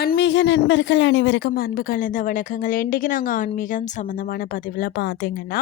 ஆன்மீக நண்பர்கள் அனைவருக்கும் அன்பு கலந்த வணக்கங்கள். இன்றைக்கு நாங்கள் ஆன்மீகம் சம்மந்தமான பதிவில் பார்த்தீங்கன்னா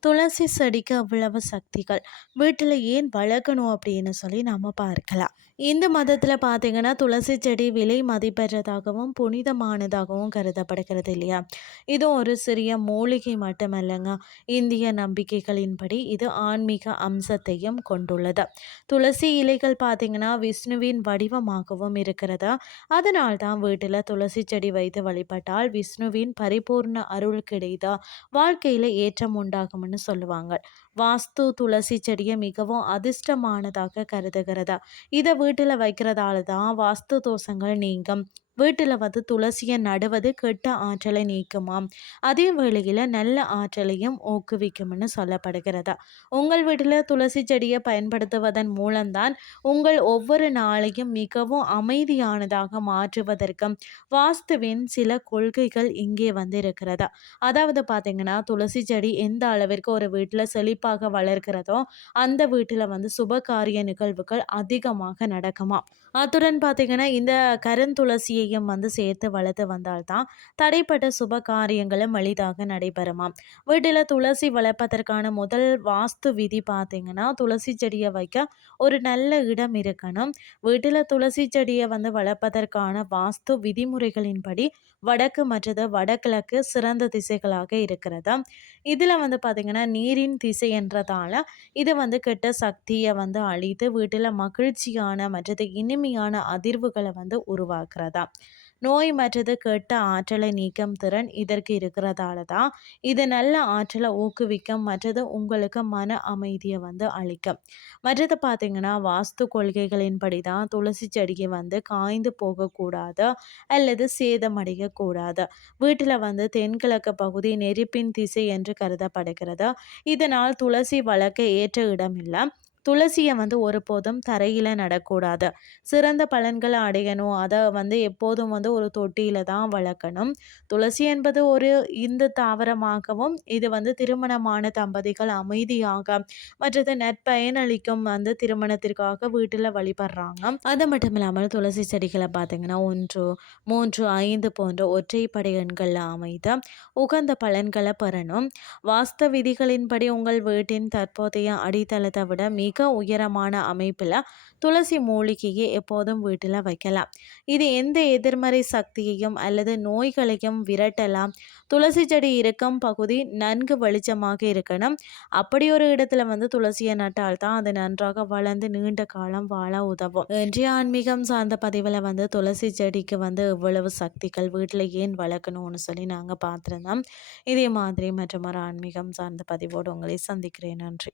துளசி செடிக்கு அவ்வளவு சக்திகள். வீட்டில் ஏன் வளர்க்கணும் அப்படின்னு சொல்லி நம்ம பார்க்கலாம். இந்து மதத்தில் பார்த்தீங்கன்னா துளசி செடி விலை மதிப்பெற்றதாகவும் புனிதமானதாகவும் கருதப்படுகிறது இல்லையா? இது ஒரு சிறிய மூலிகை மட்டுமல்லங்க. இந்திய நம்பிக்கைகளின்படி இது ஆன்மீக அம்சத்தையும் கொண்டுள்ளது. துளசி இலைகள் பார்த்தீங்கன்னா விஷ்ணுவின் வடிவமாகவும் இருக்கிறதா? அதனால் தான் வீட்டில் துளசி செடி வைத்து வழிபட்டால் விஷ்ணுவின் பரிபூர்ண அருள் கிடைத்தா வாழ்க்கையில் ஏற்றம் உண்டாகும்னு சொல்லுவாங்க. வாஸ்து துளசி செடியை மிகவும் அதிர்ஷ்டமானதாக கருதுகிறதா? இதை வீட்டில் வைக்கிறதால தான் வாஸ்து தோஷங்கள் நீங்கும். வீட்டில் வந்து துளசியை நடுவது கெட்ட ஆற்றலை நீக்குமாம். அதே வேளையில் நல்ல ஆற்றலையும் ஊக்குவிக்கும்னு சொல்லப்படுகிறதா. உங்கள் வீட்டில் துளசி செடியை பயன்படுத்துவதன் மூலம்தான் உங்கள் ஒவ்வொரு நாளையும் மிகவும் அமைதியானதாக மாற்றுவதற்கும் வாஸ்துவின் சில கொள்கைகள் இங்கே வந்து இருக்கிறதா அதாவது பார்த்தீங்கன்னா துளசி செடி எந்த அளவிற்கு ஒரு வீட்டில் செழிப்பாக வளர்க்கிறதோ அந்த வீட்டில் வந்து சுபகாரிய நிகழ்வுகள் அதிகமாக நடக்குமா அத்துடன் பார்த்தீங்கன்னா இந்த கருந்துளசியையும் வந்து சேர்த்து வளர்த்து வந்தால்தான் தடைப்பட்ட சுப காரியங்களும் எளிதாக நடைபெறுமாம். வீட்டில் துளசி வளர்ப்பதற்கான முதல் வாஸ்து விதி பார்த்தீங்கன்னா துளசி செடியை வைக்க ஒரு நல்ல இடம் இருக்கணும். வீட்டில் துளசி செடியை வந்து வளர்ப்பதற்கான வாஸ்து விதிமுறைகளின்படி வடக்கு மற்றது வடகிழக்கு சிறந்த திசைகளாக இருக்கிறது? இதில் வந்து பார்த்திங்கன்னா நீரின் திசை என்றதால் இது வந்து கெட்ட சக்தியை வந்து அழித்து வீட்டில் மகிழ்ச்சியான மற்றது இனிமையான அதிர்வுகளை வந்து உருவாக்குறதா? நோய் மற்றது கெட்ட ஆற்றலை நீக்கும் திறன் இதற்கு இருக்கிறதால தான் இது நல்ல ஆற்றலை ஊக்குவிக்கும் மற்றது உங்களுக்கு மன அமைதியை வந்து அளிக்கும். மற்றது பார்த்திங்கன்னா வாஸ்து கொள்கைகளின்படி தான் துளசி செடியை வந்து காய்ந்து போகக்கூடாது அல்லது சேதமடையக்கூடாது வீட்டில் வந்து தென்கிழக்கு பகுதி நெருப்பின் திசை என்று கருதப்படுகிறது. இதனால் துளசி வளர்க்க ஏற்ற இடம் இல்லை துளசியை வந்து ஒருபோதும் தரையில் நடக்கூடாது. சிறந்த பலன்களை அடையணும். அதை வந்து எப்போதும் வந்து ஒரு தொட்டியில் தான் வளர்க்கணும். துளசி என்பது ஒரு இந்து தாவரமாகவும் இது வந்து திருமணமான தம்பதிகள் அமைதியாக மற்றது நற்பயனளிக்கும் வந்து திருமணத்திற்காக வீட்டில் வழிபடுறாங்க. அது மட்டும் இல்லாமல் துளசி செடிகளை பார்த்தீங்கன்னா ஒன்று மூன்று ஐந்து போன்ற ஒற்றைப்படை எண்களில் அமைத்து உகந்த பலன்களை பெறணும். வாஸ்த விதிகளின்படி உங்கள் வீட்டின் தற்போதைய அடித்தளத்தை விட மிக உயரமான அமைப்பில் துளசி மூலிகையை எப்போதும் வீட்டில் வைக்கலாம். இது எந்த எதிர்மறை சக்தியையும் அல்லது நோய்களையும் விரட்டலாம். துளசி செடி இருக்கும் பகுதி நன்கு வெளிச்சமாக இருக்கணும். அப்படி ஒரு இடத்துல வந்து துளசியை நட்டால் தான் அது நன்றாக வளர்ந்து நீண்ட காலம் வாழ உதவும். இன்றைய ஆன்மீகம் சார்ந்த பதிவில் வந்து துளசி செடிக்கு வந்து இவ்வளவு சக்திகள் வீட்டில் ஏன் வளர்க்கணும்னு சொல்லி நாங்கள் பார்த்துருந்தோம். இதே மாதிரி மற்றும் ஒரு ஆன்மீகம் சார்ந்த பதிவோடு உங்களை சந்திக்கிறேன். நன்றி.